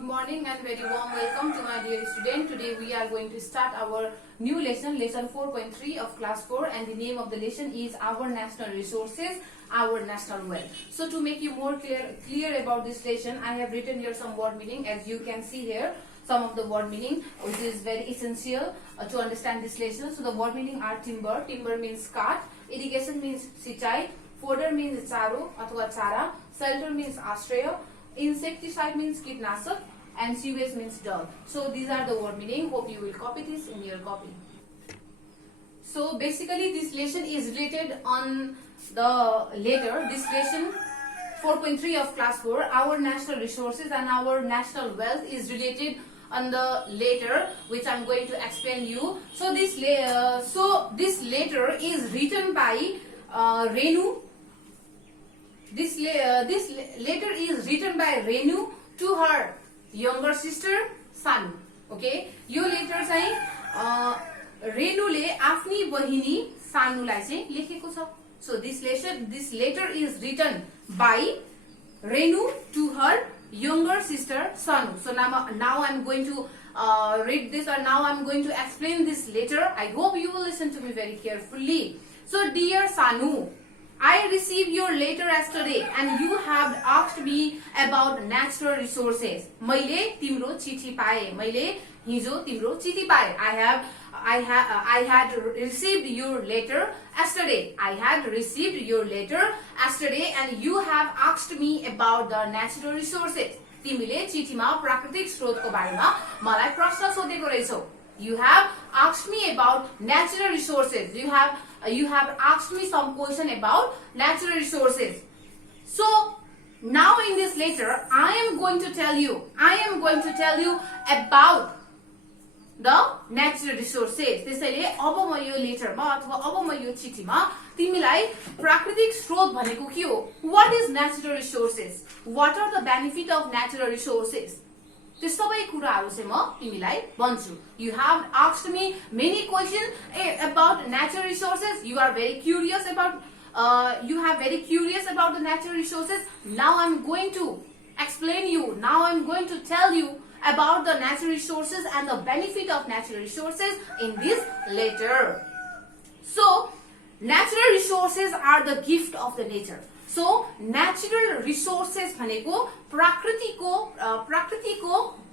Good morning and very warm welcome to my dear student. Today we are going to start our new lesson 4.3 of class 4, and the name of the lesson is Our National Resources, Our National Wealth. So to make you more clear about this lesson, I have written here some word meaning. As you can see here, some of the word meaning which is very essential to understand this lesson. So the word meaning are timber. Timber means काठ. Irrigation means सिंचाई. Fodder means चारो अथवा चारा. Shelter means आश्रय. Insecticide means कीटनाशक, and sewage means dirt. So these are the word meaning. Hope you will copy this in your copy. So basically this lesson is related on the later. This lesson 4.3 of class 4, our national resources and our national wealth, is related on the later, which I'm going to explain you. So this letter is written by Renu. This letter is written by Renu to her younger sister Sanu. Okay, यो letter चाहिँ रेनुले आफ्नी बहिनी सानुलाई चाहिँ लेखेको छ. So this letter is written by Renu to her younger sister Sanu. So now I'm going to read this, or now I'm going to explain this letter. I hope you will listen to me very carefully. So dear Sanu, I received your letter yesterday and you have asked me about natural resources. मैले तिम्रो चिठी पाए. मैले हिजो तिम्रो चिठी पाए. I had received your letter yesterday. I had received your letter yesterday and you have asked me about the natural resources. तिमीले चिठीमा प्राकृतिक स्रोतको बारेमा मलाई प्रश्न सोधेको रहेछौ. You have asked me about natural resources. You have asked me some question about natural resources. So now in this letter, I am going to tell you about the natural resources. त्यसैले अब म यो लेटरमा अथवा अब म यो चिठीमा तिमीलाई प्राकृतिक स्रोत भनेको के हो? What is natural resources? What are the benefit of natural resources? त्यो सबै कुराहरु चाहिँ म तिमीलाई भन्छु. You have asked me many questions about natural resources. You have very curious about the natural resources. Now I'm going to explain you. Now I'm going to tell you about the natural resources and the benefit of natural resources in this letter. So natural resources are the gift of the nature. So natural resources भनेको प्रकृतिको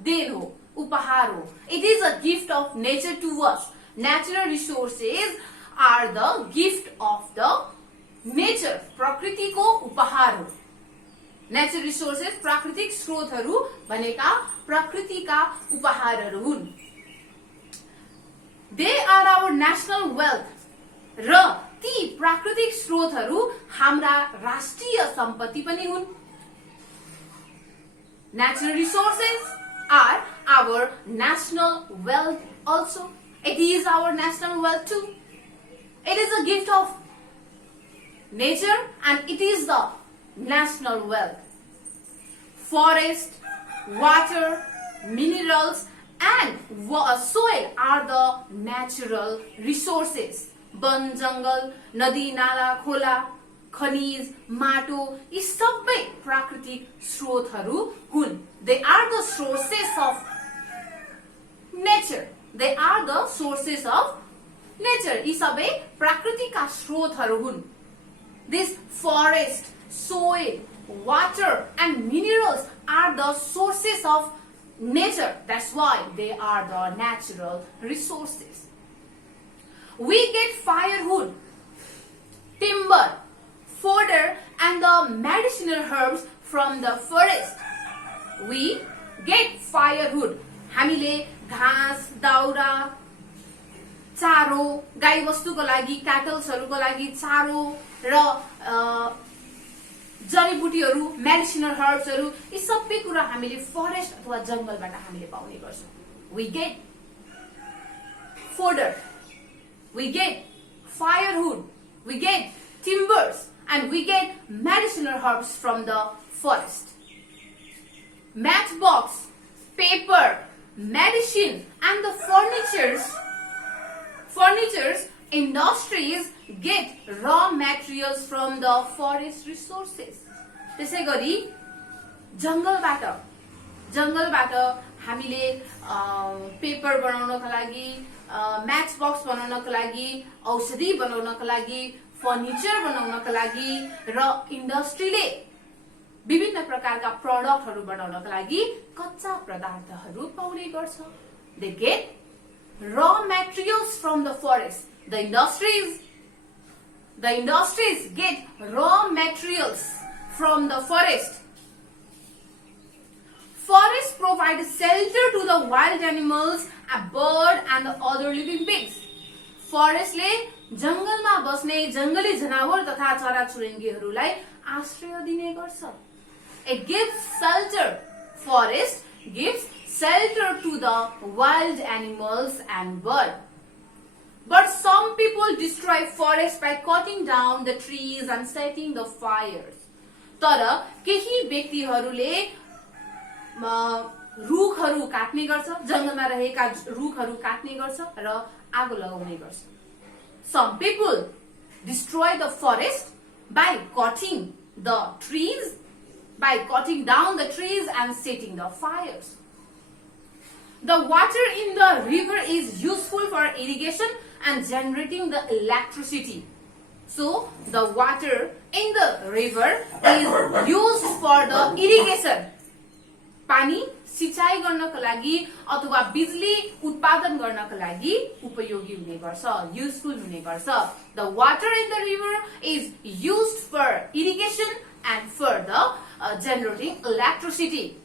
then हो, उपहार हो. It is a gift of nature to us. Natural resources are the gift of the nature. प्रकृतिको उपहार हो. Natural resources प्राकृतिक स्रोतहरू भनेका प्रकृतिका उपहारहरू हुन्. They are our national wealth. र ती प्राकृतिक स्रोतहरू हाम्रा राष्ट्रिय सम्पत्ति पनि हुन्. Natural resources are our national wealth also. It is our national wealth too. It is a gift of nature and it is the national wealth. Forest, water, minerals and soil are the natural resources. वन जंगल, नदी नाला, खोला, खनिज, माटो, यी सबै प्राकृतिक स्रोतहरू हुन्. They are the sources of nature. They are the sources of nature. यी सबै प्राकृतिकका स्रोतहरू हुन्. This forest, soil, water and minerals are the sources of nature. That's why they are the natural resources. We get firewood, timber, fodder and the medicinal herbs from the forest. We get firewood. हामीले घाँस, दाउरा, चारो, गाई वस्तुको लागि, क्याटल्सहरुको लागि चारो र जडीबुटीहरु, मेडिसिनल हर्ब्सहरु, यी सबै कुरा हामीले फरेस्ट अथवा जंगलबाट हामीले पाउने गर्छौं. We get fodder, we get firewood, we get timbers and we get medicinal herbs from the forest. Matchbox, paper, medicine and the furnitures industries get raw materials from the forest resources. त्यसैगरी जंगलबाट जंगलबाट हामीले paper बनाउनका लागि, match box बनाउनका लागि, औषधि बनाउनका लागि, furniture बनाउनका लागि र इन्डस्ट्रीले विभिन्न प्रकारका प्रोडक्टहरू बनाउनका लागि कच्चा पदार्थहरू पाउने गर्छ। They get raw materials from the forest. The industries get raw materials from the forest. Forests provide shelter to the wild animals, a bird and the other living beings. Forestले जंगलमा बस्ने जंगली जनावर तथा चराचुरुङ्गीहरूलाई आश्रय दिने गर्छ। It gives shelter. Forest gives shelter to the wild animals and birds. But some people destroy forests by cutting down the trees and setting the fires. तर केही व्यक्तिहरूले रुखहरू काट्ने गर्छ, जंगलमा रहेका रुखहरू काट्ने गर्छ र आगो लगाउने गर्छ। Some people destroy the forest by cutting down the trees and setting the fires. The water in the river is useful for irrigation and generating the electricity. So the water in the river is used for the irrigation. पानी सिंचाई गर्नको लागि अथवा बिजुली उत्पादन गर्नको लागि उपयोगी हुने गर्छ, युजफुल हुने गर्छ। The water in the river is used for irrigation and for the generating electricity.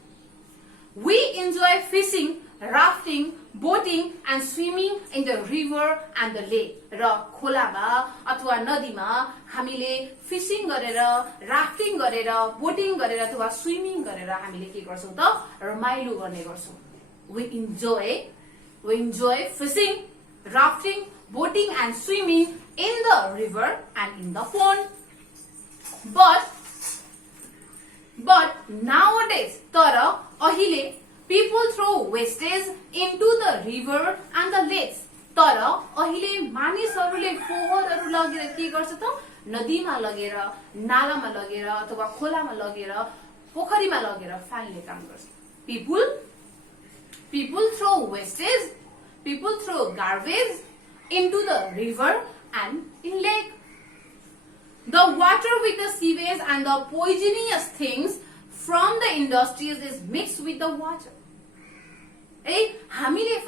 We enjoy fishing, rafting, boating and swimming in the river and the lake. र खोलामा अथवा नदीमा हामीले फिशिङ गरेर, राफ्टिङ गरेर, बोटिङ गरेर अथवा स्विमिङ गरेर हामीले के गर्छौं त रमाइलो गर्ने गर्छौं। We enjoy fishing, rafting, boating and swimming in the river and in the pond. But nowadays, तर अहिले people throw wastage into the river and the lakes. तर अहिले मानिसहरूले फोहोरहरू लगेर के गर्छ त नदीमा लगेर, नालामा लगेर अथवा खोलामा लगेर, पोखरीमा लगेर फाल्ने काम गर्छ। People throw wastage, people throw garbage into the river and in lake. The water with the sewage and the poisonous things from the industries is mixed with the water. हामीले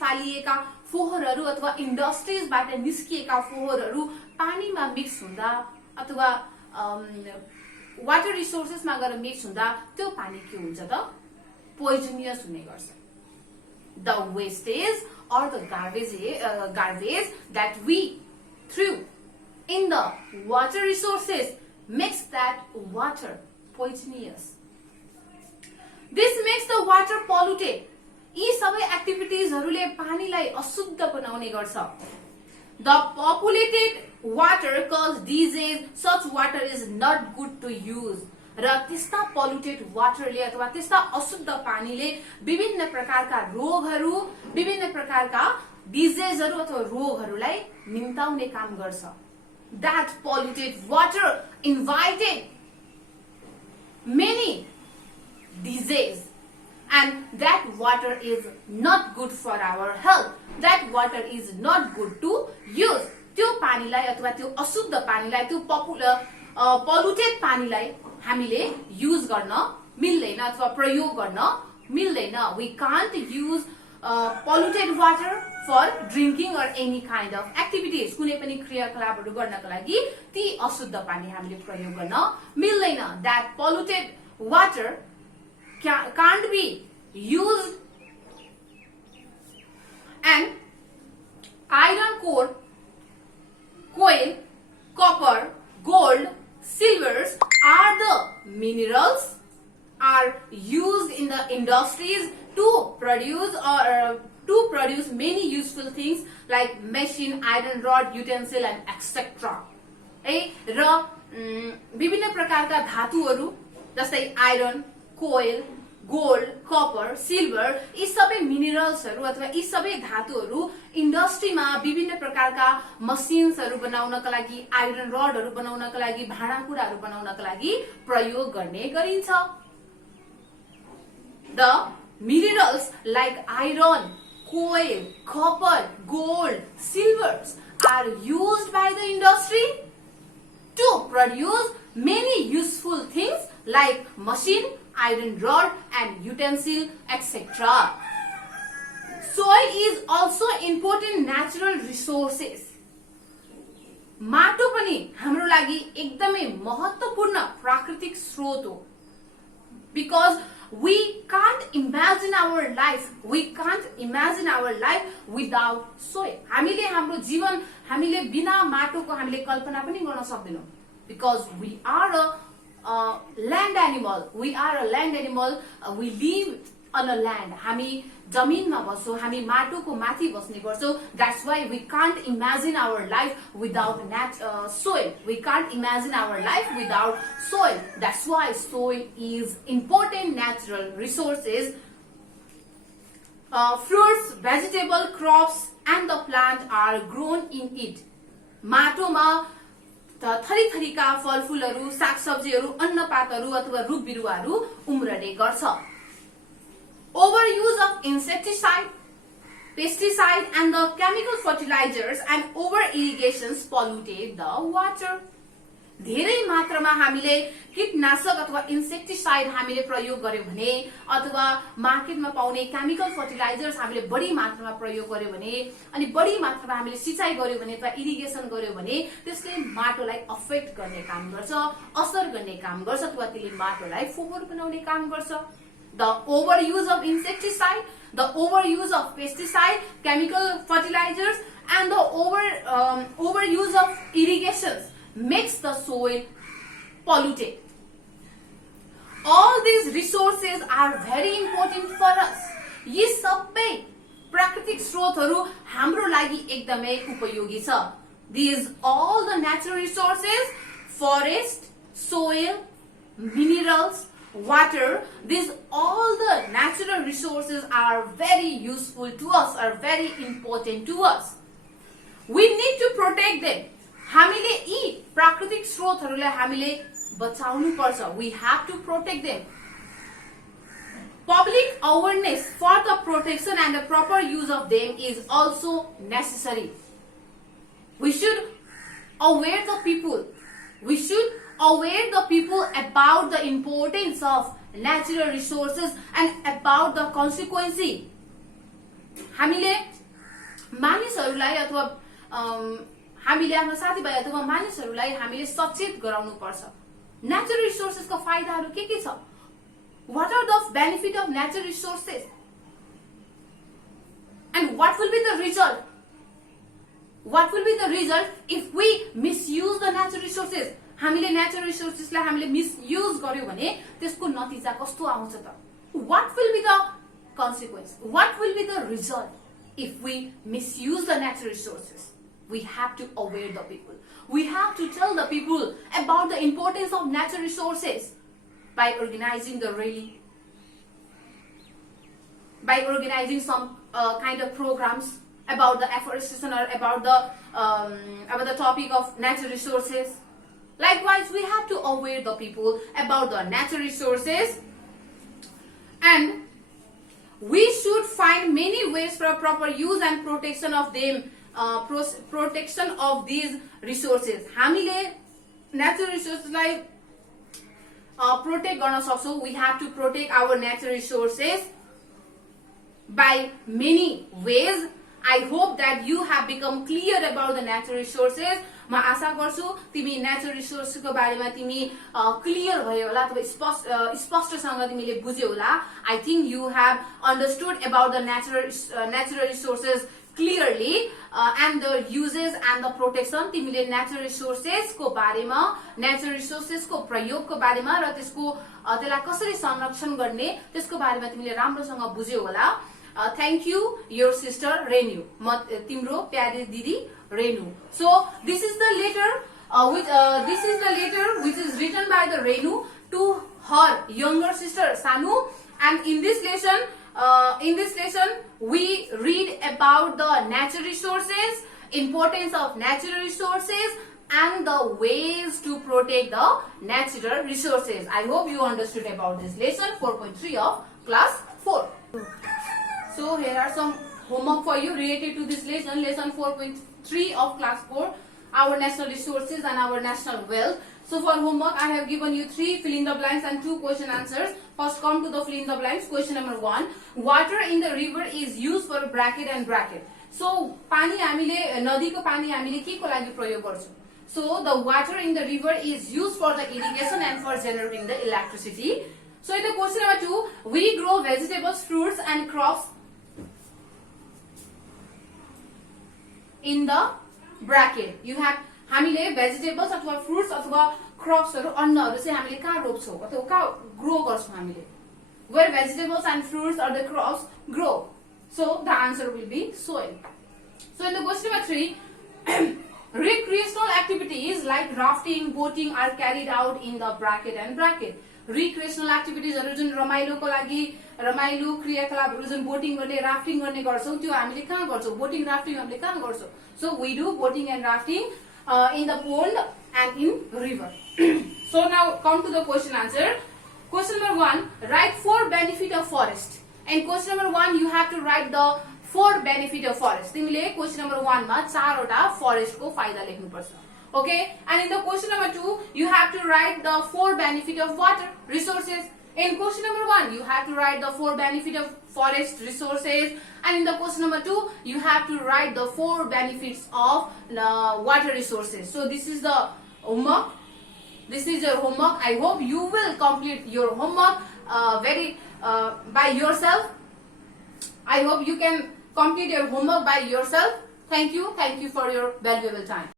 फालिएका फोहोरहरू अथवा इन्डस्ट्रीजबाट निस्किएका फोहोरहरू पानीमा मिक्स हुँदा अथवा वाटर रिसोर्सेसमा गएर mix हुँदा त्यो पानी के हुन्छ त पोइजनियस हुने गर्छ। The wastage or the garbage that we threw in the water resources makes that water poisonous. This makes the water polluted. यी सबै एक्टिभिटीजहरूले पानीलाई अशुद्ध बनाउने गर्छ। The populated water causes disease. Such water is not good to use. र त्यस्ता polluted वाटरले अथवा त्यस्ता अशुद्ध पानीले विभिन्न प्रकारका रोगहरू, विभिन्न प्रकारका डिजिजहरू अथवा रोगहरूलाई निम्ताउने काम गर्छ। That polluted water invited many diseases. And that water is not good for our health. That water is not good to use. त्यो पानीलाई अथवा त्यो अशुद्ध पानीलाई, त्यो पोल्युटेड पानीलाई हामीले युज गर्न मिल्दैन अथवा प्रयोग गर्न मिल्दैन। We can't use polluted water for drinking or any kind of activities. कुनै पनि क्रियाकलापहरू गर्नका लागि ती अशुद्ध पानी हामीले प्रयोग गर्न मिल्दैन। That polluted water can't be used. And iron ore, coal, copper, gold, silvers are the minerals are used in the industries to produce many useful things like machine, iron rod, utensil and etc. र विभिन्न प्रकारका धातुहरू जस्तै iron, कोयल, gold, copper, silver, यी सबै मिनरल्सहरू अथवा यी सबै धातुहरू इन्डस्ट्रीमा विभिन्न प्रकारका मसिन्सहरू बनाउनका लागि, आइरन रडहरू बनाउनका लागि, भाँडाकुँडाहरू बनाउनका लागि प्रयोग गर्ने गरिन्छ। The minerals like iron, coal, copper, gold, silvers are used by the industry to produce many useful things like machine, iron rod and utensil, etc. Soil is also important natural resources. माटो पनि हाम्रो लागि एकदमै महत्त्वपूर्ण प्राकृतिक स्रोत हो। Because we can't imagine our life without soil. हामीले हाम्रो जीवन हामीले बिना माटोको हामीले कल्पना पनि गर्न सक्दैनौँ। Because we are a land animal. We live on a land. हामी जमिनमा बस्छौँ, हामी माटोको माथि बस्ने गर्छौँ. That's why we can't imagine our life without soil. We can't imagine our life without soil. That's why soil is important natural resources. Fruits, vegetable, crops and the plant are grown in it. माटोमा थरी थरीका फलफुलहरू, सागसब्जीहरू, अन्नपातहरू अथवा रुख बिरुवाहरू उम्रने गर्छ। Overuse of insecticide, pesticide and the chemical fertilizers and over irrigations polluted the water. धेरै मात्रामा हामीले कीटनाशक अथवा इन्सेक्टिसाइड हामीले प्रयोग गर्यौं भने अथवा मार्केटमा पाउने केमिकल फर्टिलाइजर्स हामीले बढी मात्रामा प्रयोग गर्यौं भने अनि बढी मात्रामा हामीले सिंचाइ गर्यौं भने अथवा इरिगेसन गर्यौं भने त्यसले माटोलाई अफेक्ट गर्ने काम गर्छ, असर गर्ने काम गर्छ अथवा त्यसले माटोलाई फोहोर बनाउने काम गर्छ। The overuse of insecticide, the overuse of pesticide, chemical fertilizers and the overuse of irrigations makes the soil polluted. All these resources are very important for us. यी सबै प्राकृतिक स्रोतहरू हाम्रो लागि एकदमै उपयोगी छ। These all the natural resources, forest, soil, minerals, water, these all the natural resources are very useful to us, are very important to us. We need to protect them. हामीले यी प्राकृतिक स्रोतहरूलाई हामीले बचाउनु पर्छ। We have to protect them. Public awareness for the protection and the proper use of them is also necessary. We should aware the people. We should aware the people about the importance of natural resources and about the consequence. हामीले मानिसहरूलाई अथवा हामीले आफ्नो साथीभाइ अथवा मानिसहरूलाई हामीले सचेत गराउनु पर्छ। नेचुरल रिसोर्सेसको फाइदाहरू के छ? What are the benefit of natural resources? And what will be the result? What will be the result if we misuse the natural resources? हामीले नेचुरल रिसोर्सेसलाई हामीले मिसयुज गर्यौं भने त्यसको नतिजा कस्तो आउँछ त? What will be the consequence? What will be the result if we misuse the natural resources? We have to aware the people. We have to tell the people about the importance of natural resources by organizing the rally, by organizing some kind of programs about the afforestation or about the topic of natural resources. Likewise, we have to aware the people about the natural resources, and we should find many ways for proper use and protection of them. Protection of these resources. हामीले natural resources लाई protect गर्न सक्छौं. We have to protect our natural resources by many ways. I hope that you have become clear about the natural resources. म आशा गर्छु तिमी natural रिसोर्सको बारेमा तिमी clear भयो होला अथवा स्पष्टसँग तिमीले बुझ्यौ होला. I think you have understood about the natural resources clearly and the uses and the protection. तिमीले नेचुरल रिसोर्सेस को बारेमा, नेचुरल रिसोर्सेस को प्रयोग को बारेमा र त्यसलाई कसरी संरक्षण गर्ने त्यसको बारेमा तिमीले राम्रोसँग बुझ्यौ होला. Thank you, your sister Renu. म तिम्रो प्यारी दिदी Renu. So this is the letter which is written by the Renu to her younger sister Sanu, And in this lesson, we read about the natural resources, importance of natural resources, and the ways to protect the natural resources. I hope you understood about this lesson 4.3 of class 4. So here are some homework for you related to this lesson 4.3 of class 4, our national resources and our national wealth. So for homework, I have given you 3 fill in the blanks and 2 question answers. First come to the fill in the blanks. Question number 1. Water in the river is used for bracket and bracket. So pani हामीले नदीको पानी हामीले के को लागि प्रयोग गर्छौं? So the water in the river is used for the irrigation and for generating the electricity. So in the question number 2, we grow vegetables, fruits and crops in the bracket. You have हामीले vegetables अथवा fruits अथवा क्रप्सहरु अन्नहरु चाहिँ हामीले कहाँ रोप्छौं अथवा कहाँ grow गर्छौं हामीले? Where vegetables and fruits or the crops grow. So the answer will be soil. So in the question number 3, recreational activities like rafting, boating are carried out in the bracket and bracket. Recreational activities हरु जुन रमाइलोको लागि रमाइलो क्रियाकलापहरु जुन boating गर्ने rafting गर्ने गर्छौं त्यो हामीले कहाँ गर्छौं? बोटिङ राफ्टिङ हामीले कहाँ गर्छौं? So we do boating and rafting in the pond and in river. So now come to the question answer. Question number 1, write 4 benefit of forest. And question number 1, you have to write the 4 benefit of forest. तिमीले question number 1 मा 4 वटा forest को फाइदा लेख्नु पर्छ. Okay, and in the question number 2, you have to write the 4 benefit of water resources. In question number 1, you have to write the 4 benefit of forest resources, and in the question number 2, you have to write the 4 benefits of water resources. So this is the homework. This is your homework. I hope you will complete your homework by yourself. I hope you can complete your homework by yourself. Thank you for your valuable time.